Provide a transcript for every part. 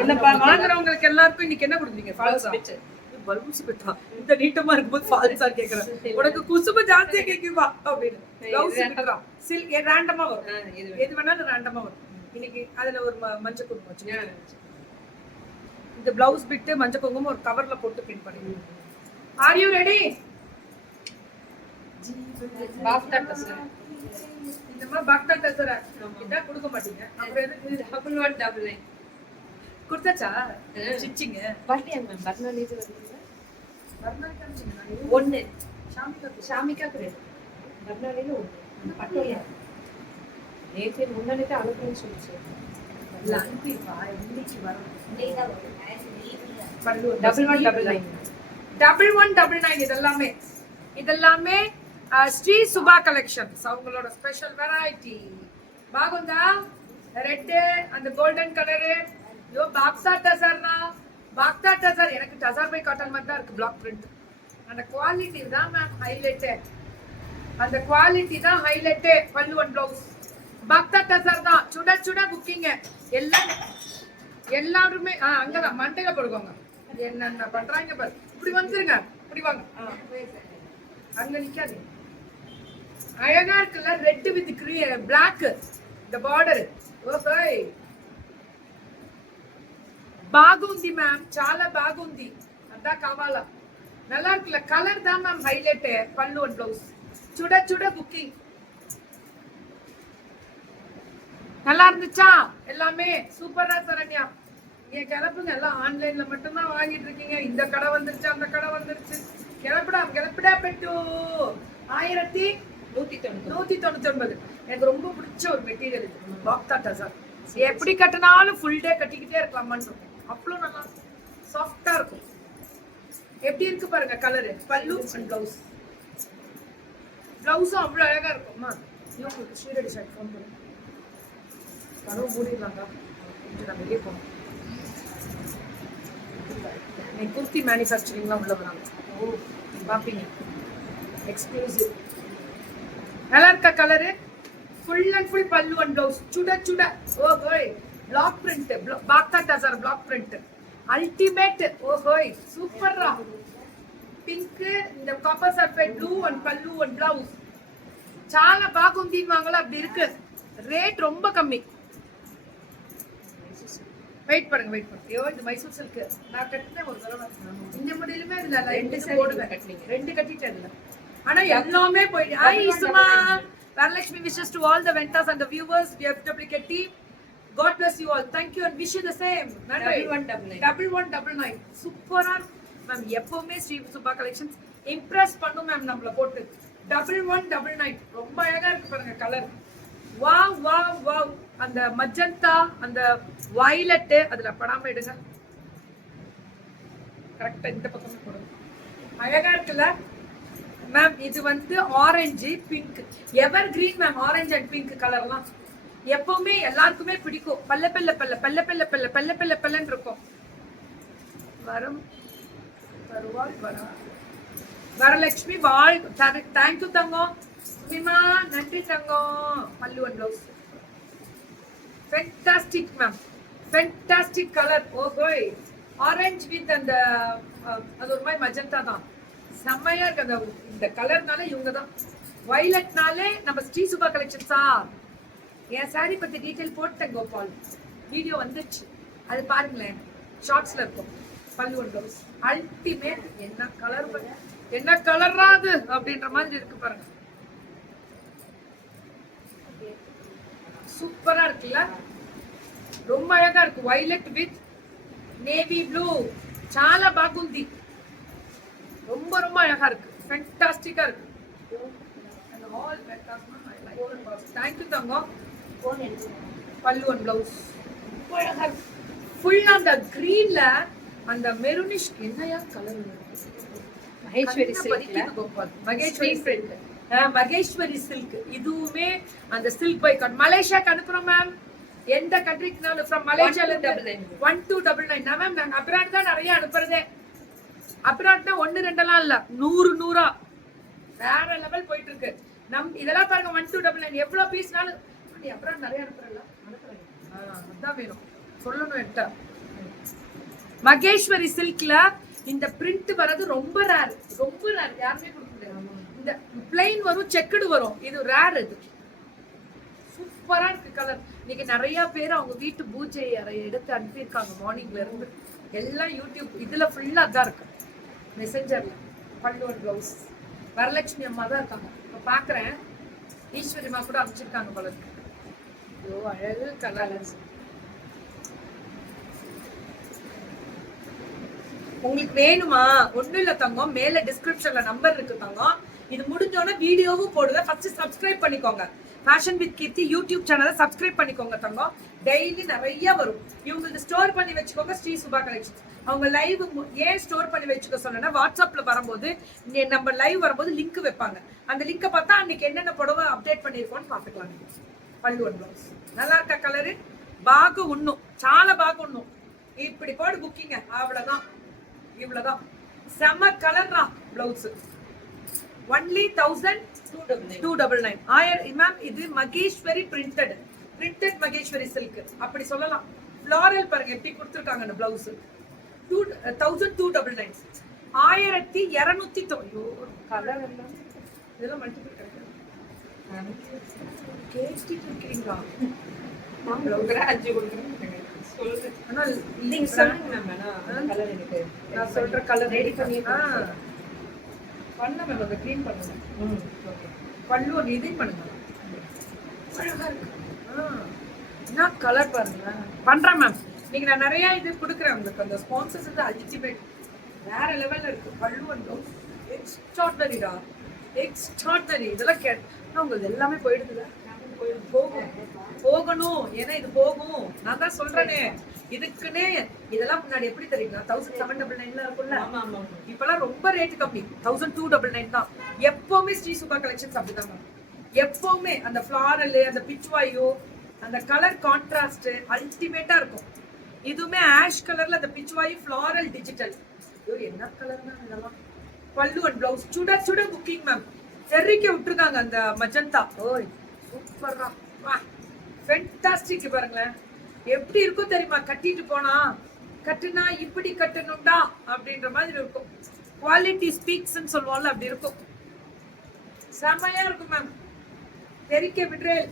என்னப்பா வாங்குறவங்களுக்கு எல்லாருக்கும் இன்னைக்கு என்ன கொடுக்குறீங்க? ஃபால்ஸா? பல்புஸ் பிட்டா இந்த நீட்டமா இருக்கும்போது ஃபால்ஸா கேக்குறேன். உனக்கு குசுபு ஜாஸ்தியா கேக்குவா அப்படின்னு. பிளவுஸ் பிட்டா சில் ரேண்டமா வரும். எது வேணாலும் ரேண்டமா வரும். இன்னைக்கு அதுல ஒரு மஞ்சள் குங்குமம் வச்சு இந்த பிளவுஸ் பிட்டு மஞ்சள் குங்குமம் ஒரு கவர்ல போட்டு பின் பண்ணி. Are you ready? BAFTA tussar. இந்த மாதிரி பாஃப்டா டசர் இதான் கொடுக்க மாட்டீங்க. அப்புறம் எதுக்கு டபுள் 199 கொடுத்தாச்சா? ஸ்டிச்சிங் வரலையா மேம்? பர்னாலி இது வருதுங்க. பர்னாலி காமிச்சீங்க. ஒன்னு ஷாமிகா பர்னாலில ஒன்னு பட்டோல நேற்று முன்னாடியே அனுப்புறேன்னு சொல்லிச்சு. இல்ல அனுப்பிப்பா இன்னைக்கு வரும். டபுள் 199 டபுள் 199 இதெல்லாமே ஸ்ரீ சுபா கலெக்ஷன்ஸ் அவங்களோட ஸ்பெஷல் வெரைட்டி. பாகுந்தா ரெட் அந்த கோல்டன் கலரு. யோ பாக்ஸா டசர்னா பாக்ஸா டசர். எனக்கு டசர் பை காட்டன் மாதிரி தான் இருக்கு பிளாக் பிரிண்ட். அந்த குவாலிட்டி தான் மேம் ஹைலைட்டு. அந்த குவாலிட்டி தான் ஹைலைட்டு. பல்லு ஒன் பிளவுஸ் பாக்ஸா டசர் தான். சுட சுட புக்கிங்க எல்லாருமே. அங்கதான் மண்டையில போடுவாங்க. என்னென்ன பண்றாங்க பாரு. இப்படி வந்துருங்க. இப்படி வாங்க. அங்க நிக்காது. அழகா இருக்குல்ல ரெட் வித் பிளாக் இந்த பார்டர். ఓకే బాగుంది మ్యామ్ చాలా బాగుంది. అదా కావాలా? நல்லா இருக்குல்ல கலர் தான் மேம் ஹைலைட். பல்லு அண்ட் ப்ளவுஸ் சுட சுட புக்கிங் நல்லா இருந்துச்சா? எல்லாமே சூப்பரா சரண்யா. நீங்க கிளப்புங்க. எல்லாம் ஆன்லைன்ல மட்டும்தான் வாங்கிட்டு இருக்கீங்க. இந்த கடை வந்துருச்சு அந்த கடை வந்துருச்சு. கிளப்பிடா பெட்டு 1199. எனக்கு ரொம்ப பிடிச்ச ஒரு மெட்டீரியல் இது பாக்ஸா டசர். எப்படி கட்டினாலும் ஃபுல் டே கட்டிக்கிட்டே இருக்கலாமான்னு சொல்றேன். அவ்வளோ நல்லா சாஃப்டா இருக்கும். எப்படி இருக்கு பாருங்க கலரு. பல்லு அண்ட் பிளவுஸ். பிளவுஸும் அவ்வளோ அழகா இருக்கும்மா. இவங்களுக்கு ஸ்ரீரெடி ஷர்ட் ஃபோன் பண்ணுங்க. கனவு மூடிடலாங்க. நான் வெளியே போகணும். நீ குர்த்தி மேனுஃபேக்சரிங்லாம் உள்ள வராங்க. பார்ப்பீங்க. எக்ஸ்க்ளூசிவ். நல்லா இருக்கா கலரு? ஃபுல் அண்ட் ஃபுல் பல்லு அண்ட் பிளவுஸ் சுட சுட. ஓஹோய் பிளாக் பிரிண்ட். பாக்ஸா டசர் பிளாக் பிரிண்ட் அல்டிமேட். ஓஹோய் சூப்பர்ரா. పింక్ இந்த காப்பர் సల్ఫేట్ బ్లూ అండ్ పల్లు అండ్ బ్లౌజ్ చాలా బాగుంది வாங்கலாம். அப்படி இருக்கு. ரேட் ரொம்ப கம்மி. வெயிட் பண்ணுங்க. ஐயோ இந்த மைசூர் சில்க் நான் கட்டினேன் ஒரு தடவை. இந்த மாடலுமே இதுல ரெண்டு போடுவேன். ரெண்டு கட்டிட்டேன் இதுல. ஆனா எல்லாமே போயிடு. Hi Suma. Varalakshmi wishes to all the vendors and the viewers. We have duplicate team. God bless you all. Thank you and wish you the same. 1199 சூப்பரா மேம். எப்பவுமே ஸ்ரீ சுபா கலெக்ஷன்ஸ் இம்ப்ரெஸ் பண்ணும் மேம் நம்மள போட்டு. 1199 ரொம்ப அழகா இருக்கு பாருங்க கலர். Wow wow wow. அந்த மஜந்தா அந்த வயலட் அதுல படாம எடுங்க. கரெக்டா இந்த பக்கம் போடுங்க. அழகா இருக்குல்ல மேம். இது வந்து orange pink ever green ma'am. Orange and pink கலர்லாம் எப்பவுமே எல்லாருக்குமே பிடிக்கும். பல்ல பல்ல பல்ல பல்ல பல்ல பல்ல பல்ல பல்ல பல்லன்னு இருக்கும். வரும் வருவாள் வரலட்சுமி வாழ். தேங்க்யூ தங்கம். சுமிமா நன்றி தங்கம். பல்லு and blouse fantastic ma'am. Fantastic colour. ஓஹோய் ஆரஞ்சு வித் அந்த அது ஒரு மாதிரி மஜந்தா தான். செம்மையா இருக்கு. அந்த இந்த கலர்னால இவங்க தான். வயலட்னாலே நம்ம ஸ்ரீ சுபா கலெக்ஷன்ஸா. என் சாரி பத்தி டீட்டெயில் போட்டேன் கோபால். வீடியோ வந்துச்சு அது பாருங்களேன். ஷார்ட்ஸ்ல இருக்கும். பல்லு அண்ட் பிளவுஸ் அல்டிமேட். என்ன கலர் என்ன கலரா அது அப்படின்ற மாதிரி இருக்கு பாருங்க. சூப்பரா இருக்குல்ல. ரொம்ப அழகா இருக்கு. వైలెట్ విత్ నేవీ బ్లూ చాలా బాగుంది. ரொம்ப ரொம்ப அழகா இருக்கு. ஃபென்டாஸ்டிக்கா இருக்கு. and all fantastic. I like it. thank you தங்கம். பல்லு அண்ட் பிளவுஸ் ரொம்ப அழகா இருக்கு. ஃபுல் அந்த கிரீன்ல அந்த மெரூனிஷ் என்னையா colour. Maheswari silk. Maheswari silk. Maheswari silk இதுவுமே அந்த சில்க் பை காட் மலேசியாக்கு அனுப்புறோம் மேம். எந்த கண்ட்ரிக்குனாலும் ஃப்ரம் மலேசியால 1299 நான் மேம். நாங்க அப்ராட் தான் நிறைய அனுப்புறதே. அப்ராட்னா 1 2 இல்ல 100 வேற லெவல் போயிட்டு இருக்கு. இதெல்லாம் பாருங்க 1299 எவ்வளவு பீஸ்னாலும். அப்ராட் நிறைய அனுப்புறல. இதான் வேணும் சொல்லணும் என்கிட்ட. மகேஸ்வரி சில்க்ல இந்த பிரிண்ட் வரது ரொம்ப ரேர், ரொம்ப ரேர், யாருமே கொடுக்க முடியாது. இந்த பிளைன் வரும், செக்குடு வரும், இது ரேர். இது சூப்பரா இருக்கு கலர். இன்னைக்கு நிறைய பேர் அவங்க வீட்டு பூஜை அறையை எடுத்து அனுப்பியிருக்காங்க மார்னிங்ல இருந்து. எல்லாம் யூடியூப் இதுல ஃபுல்லா தான் இருக்கு. மெசஞ்சர்ல பல்லு அண்ட் பிளவுஸ் வரலட்சுமி அம்மா தான் இருக்காங்க. இப்ப பாக்குறேன் ஈஸ்வரிமா கூட அனுப்பிச்சிருக்காங்க போல இருக்கு. ஐயோ அழகு கலர்ஸ். உங்களுக்கு வேணுமா? ஒண்ணும் இல்ல தங்கம், மேல டிஸ்கிரிப்ஷன்ல நம்பர் இருக்கு தங்கம். இது முடிஞ்சோட வீடியோவும் போடுவேன். ஃபர்ஸ்ட் சப்ஸ்கிரைப் பண்ணிக்கோங்க. ஃபேஷன் வித் கீர்த்தி யூடியூப் சேனலை சப்ஸ்கிரைப் பண்ணிக்கோங்க தங்கம். டெய்லி நிறைய வரும். இவங்களுக்கு ஸ்டோர் பண்ணி வச்சுக்கோங்க. ஸ்ரீ சுபா கலெக்ஷன்ஸ். அவங்க லைவ் ஏன் ஸ்டோர் பண்ணி வச்சுக்க சொன்னா, வாட்ஸ்அப்ல வரும்போது நம்ம லைவ் வரும்போது லிங்க் வைப்பாங்க. அந்த லிங்கை பார்த்தா அன்னைக்கு என்னென்ன புடவை அப்டேட் பண்ணிருக்கோம்னு பாத்துக்கலாம். பல்லு ஒன் பிளவுஸ் நல்லா இருக்கா கலரு? பாகு ஒண்ணும் சால பாகு ஒண்ணும் இப்படி போடு புக்கிங்க. அவ்வளவுதான், இவ்வளவுதான். செம்ம கலர் தான் பிளவுஸ். ஒன்லி 1299. மேம் இது மகேஸ்வரி பிரிண்டட் மகேஸ்வரி சில்க் அப்படி சொல்லலாம். ஃப்ளாரல் பாருங்க எப்படி கொடுத்துருக்காங்க அந்த பிளவுஸ். 1299. 1200. கலர் எல்லாம் இதெல்லாம் மல்டிபிள் கிடைக்கும். கேஸ்டிட்டு இருக்கீங்களா? நான் சொல்ற கலர் ரெடி பண்ணி பண்ண மேம். அதை க்ளீன் பண்ணுங்க. பல்லு ஒரு டிசைன் பண்ணுங்க. அழகா இருக்கு. என்ன கலர் பாருங்க. பண்றேன் மேம். நீங்க நான் நிறைய இது கொடுக்குறேன் உங்களுக்கு. அந்த ஸ்பான்சர்ஸ் வந்து அல்டிமேட் வேற லெவல்ல இருக்கு. பல்லு வந்து எக்ஸ்ட்ராடனரிடா, எக்ஸ்ட்ராடனரி. இதெல்லாம் உங்களுக்கு எல்லாமே போயிடுதுல. போகணும். ஏன்னா இது போகும். நான் தான் சொல்றேனே இதுக்குன்னே. இதெல்லாம் முன்னாடி எப்படி தெரியுங்களா? 1799 இருக்கும்ல. இப்பெல்லாம் ரொம்ப ரேட் கம்மி. 1299 தான். எப்பவுமே ஸ்ரீ சுபா கலெக்ஷன்ஸ் அப்படிதான். எப்பவுமே அந்த ஃபிளாரல், அந்த பிச்வாயோ, அந்த கலர் கான்ட்ராஸ்ட் அல்டிமேட்டா இருக்கும். இதுவுமே ஆஷ் கலர்ல அந்த பிச்வாயு ஃபிளாரல் டிஜிட்டல். என்ன கலர் தான் இதெல்லாம். பல்லு அண்ட் பிளவுஸ் சுட சுட புக்கிங் மேம். தெரிக்க விட்டுருக்காங்க அந்த மஜந்தா. ஓய் சூப்பரா, ஃபேண்டாஸ்டிக். பாருங்களேன் எப்படி இருக்கும் தெரியுமா? கட்டிட்டு போனா கட்டுனா இப்படி கட்டணும்டா அப்படின்ற மாதிரி இருக்கும். குவாலிட்டி ஸ்பீக்ஸ்ன்னு சொல்லுவோம்ல, அப்படி இருக்கும். செமையா இருக்கும் மேம். தெரிக்க விட்ரேல்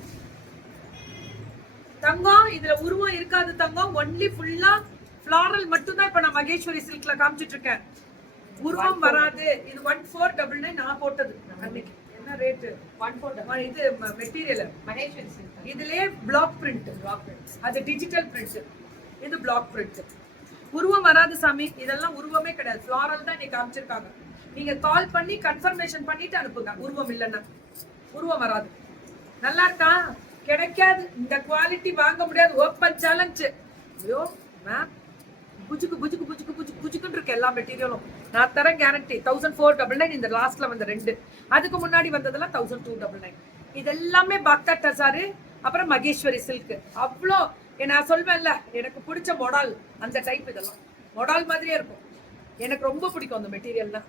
தங்கம். இதுல உருவம் இருக்காது தங்கம். ஒன்லி ஃபுல்லா ஃப்ளாரல் மட்டும் தான் இப்ப நான் மகேஸ்வரி சில்க்ல காமிச்சிட்டு இருக்கேன். உருவம் வராது. இது 1499 நான் போட்டது அன்னைக்கு. என்ன ரேட்? 14. இது மெட்டீரியல் மகேஸ்வரி சில்க். இதுலயே பிளாக் பிரிண்ட். அது டிஜிட்டல் பிரிண்ட், இது பிளாக் பிரிண்ட். உருவம் வராது சாமி. இதெல்லாம் உருவமே கிடையாது. ஃப்ளாரல் தான் நீ காமிச்சிருக்காங்க. நீங்க கால் பண்ணி கன்ஃபர்மேஷன் பண்ணிட்டு அனுப்புங்க. உருவம் இல்லைன்னா உருவம் வராது. நல்லா இருக்கா? கிடைக்காது. இந்த குவாலிட்டி வாங்க முடியாது. Open challenge. ஐயோ மேம், புஜுக்கு புஜுக்கு புஜுக்கு புஜுக்கு புஜுக்குன்னு இருக்கு எல்லா மெட்டீரியலும். நான் தரேன் கேரண்டி. 1499. இந்த லாஸ்ட்ல வந்த 2. அதுக்கு முன்னாடி வந்ததெல்லாம் 1299. இது எல்லாமே பக்தா டசாரு, அப்புறம் மகேஸ்வரி சில்க். அவ்வளோ நான் சொல்வேன்ல, எனக்கு பிடிச்ச மொடால் அந்த டைப். இதெல்லாம் மொடால் மாதிரியே இருக்கும். எனக்கு ரொம்ப பிடிக்கும் அந்த மெட்டீரியல் தான்.